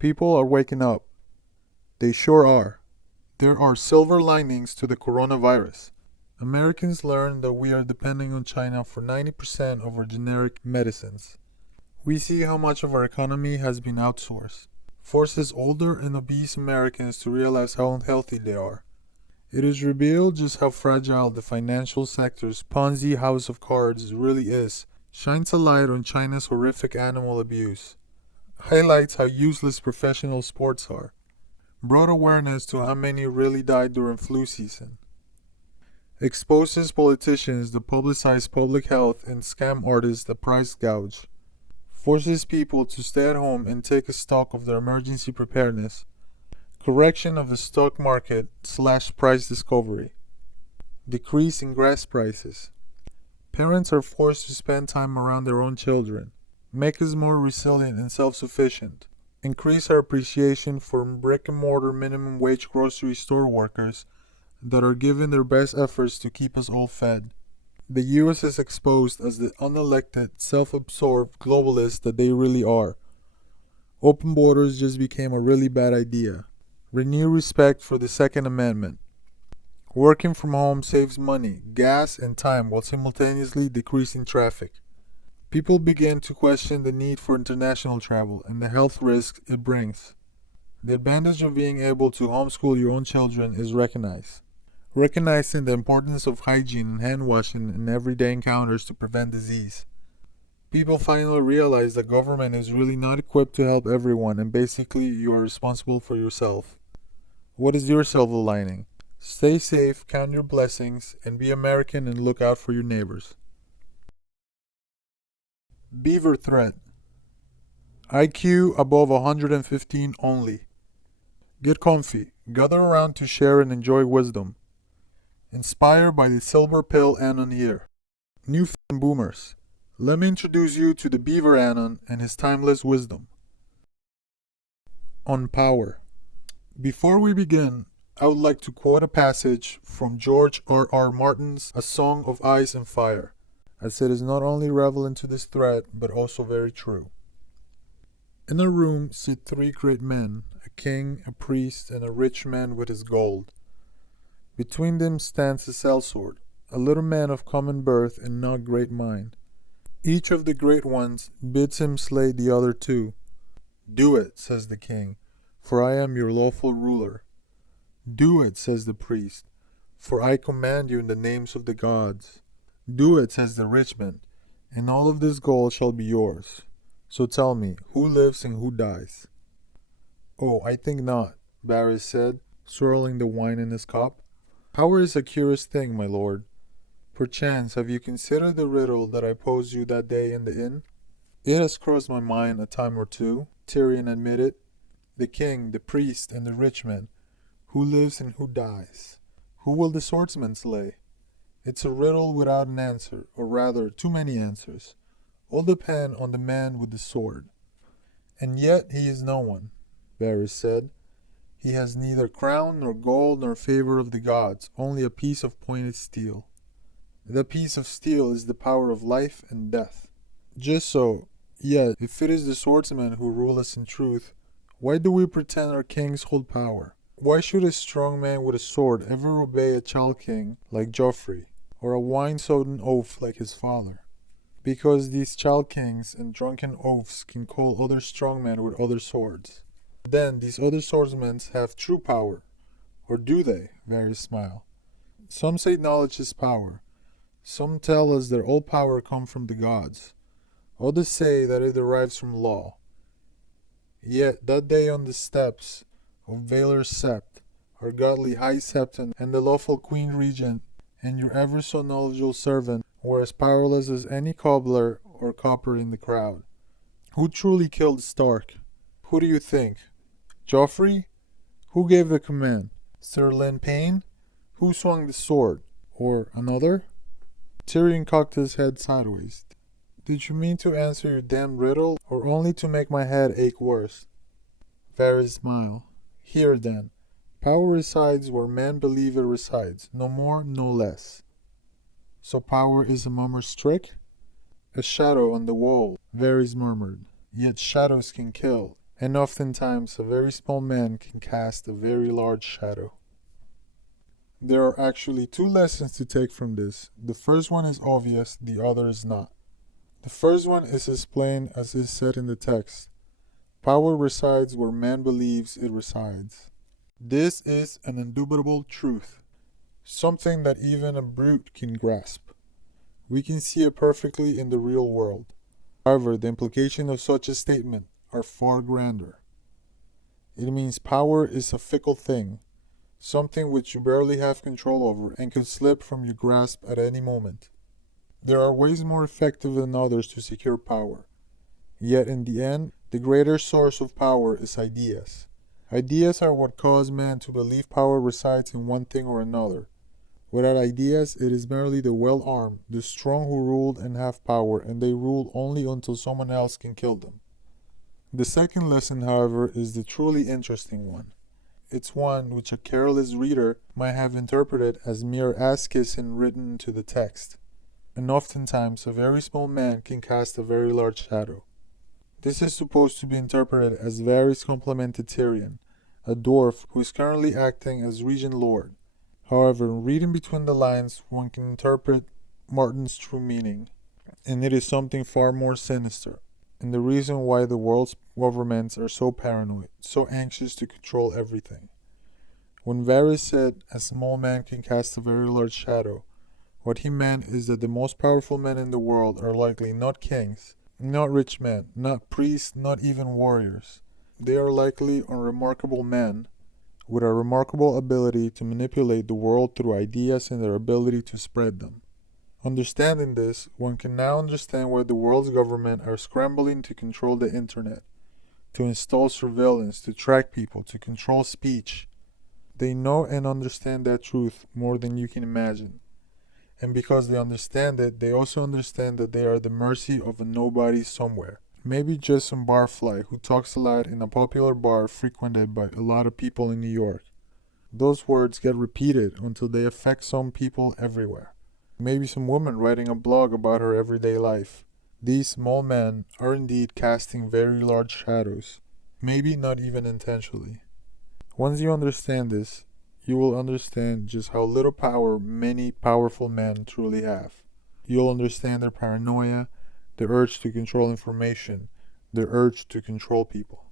People are waking up. They sure are. There are silver linings to the coronavirus. Americans learn that we are depending on China for 90% of our generic medicines. We see how much of our economy has been outsourced. Forces older and obese Americans to realize how unhealthy they are. It is revealed just how fragile the financial sector's Ponzi house of cards really is. Shines a light on China's horrific animal abuse. Highlights how useless professional sports are. Brought awareness to how many really died during flu season. Exposes politicians that publicize public health and scam artists that price gouge. Forces people to stay at home and take a stock of their emergency preparedness. Correction of the stock market / price discovery. Decrease in gas prices. Parents are forced to spend time around their own children. Make us more resilient and self-sufficient. Increase our appreciation for brick-and-mortar minimum wage grocery store workers that are giving their best efforts to keep us all fed. The US is exposed as the unelected, self-absorbed globalists that they really are. Open borders just became a really bad idea. Renew respect for the Second Amendment. Working from home saves money, gas, and time while simultaneously decreasing traffic. People begin to question the need for international travel and the health risks it brings. The advantage of being able to homeschool your own children is recognized. Recognizing the importance of hygiene and hand washing in everyday encounters to prevent disease. People finally realize that government is really not equipped to help everyone and basically you are responsible for yourself. What is your silver lining? Stay safe, count your blessings, and be American and look out for your neighbors. Beaver threat. IQ above 115 only. Get comfy. Gather around to share and enjoy wisdom. Inspired by the silver pill Anon ear. New boomers. Let me introduce you to the Beaver Anon and his timeless wisdom. On power. Before we begin, I would like to quote a passage from George R.R. Martin's A Song of Ice and Fire, as it is not only relevant to this threat, but also very true. In a room sit three great men, a king, a priest, and a rich man with his gold. Between them stands a sellsword, a little man of common birth and not great mind. Each of the great ones bids him slay the other two. Do it, says the king, for I am your lawful ruler. Do it, says the priest, for I command you in the names of the gods. Do it, says the rich man, and all of this gold shall be yours. So tell me, who lives and who dies? Oh, I think not, Barris said, swirling the wine in his cup. Power is a curious thing, my lord. Perchance have you considered the riddle that I posed you that day in the inn? It has crossed my mind a time or two, Tyrion admitted. The king, the priest, and the rich man. Who lives and who dies? Who will the swordsman slay? It's a riddle without an answer, or rather, too many answers. All depend on the man with the sword. And yet he is no one, Varys said. He has neither crown nor gold nor favor of the gods, only a piece of pointed steel. That piece of steel is the power of life and death. Just so, yet, if it is the swordsmen who rule us in truth, why do we pretend our kings hold power? Why should a strong man with a sword ever obey a child king like Joffrey, or a wine-sodden oaf like his father? Because these child kings and drunken oafs can call other strong men with other swords. Then these other swordsmen have true power. Or do they? Varys smiled. Some say knowledge is power. Some tell us that all power comes from the gods. Others say that it derives from law. Yet that day on the steps of Valar's Sept, our godly High Septon and the lawful Queen Regent and your ever so knowledgeable servant were as powerless as any cobbler or copper in the crowd. Who truly killed Stark? Who do you think? Joffrey? Who gave the command? Sir Len Payne? Who swung the sword? Or another? Tyrion cocked his head sideways. Did you mean to answer your damn riddle, or only to make my head ache worse? Varys smiled. Here then, power resides where man believer resides, no more, no less. So power is a mummer's trick? A shadow on the wall, Varys murmured. Yet shadows can kill, and oftentimes a very small man can cast a very large shadow. There are actually two lessons to take from this. The first one is obvious, the other is not. The first one is as plain as is said in the text. Power resides where man believes it resides. This is an indubitable truth, something that even a brute can grasp. We can see it perfectly in the real world. However, the implications of such a statement are far grander. It means power is a fickle thing, something which you barely have control over and could slip from your grasp at any moment. There are ways more effective than others to secure power. Yet in the end, the greater source of power is ideas. Ideas are what cause man to believe power resides in one thing or another. Without ideas, it is merely the well-armed, the strong who rule and have power, and they rule only until someone else can kill them. The second lesson, however, is the truly interesting one. It's one which a careless reader might have interpreted as mere ass-kissing written into the text. And oftentimes, a very small man can cast a very large shadow. This is supposed to be interpreted as Varys complimented Tyrion, a dwarf who is currently acting as Regent Lord. However, in reading between the lines, one can interpret Martin's true meaning, and it is something far more sinister, and the reason why the world's governments are so paranoid, so anxious to control everything. When Varys said, "A small man can cast a very large shadow," what he meant is that the most powerful men in the world are likely not kings, not rich men, not priests, not even warriors. They are likely unremarkable men with a remarkable ability to manipulate the world through ideas and their ability to spread them. Understanding this, one can now understand why the world's government are scrambling to control the internet, to install surveillance, to track people, to control speech. They know and understand that truth more than you can imagine. And because they understand it, they also understand that they are at the mercy of a nobody somewhere. Maybe just some barfly who talks a lot in a popular bar frequented by a lot of people in New York. Those words get repeated until they affect some people everywhere. Maybe some woman writing a blog about her everyday life. These small men are indeed casting very large shadows, maybe not even intentionally. Once you understand this, you will understand just how little power many powerful men truly have. You'll understand their paranoia, the urge to control information, the urge to control people.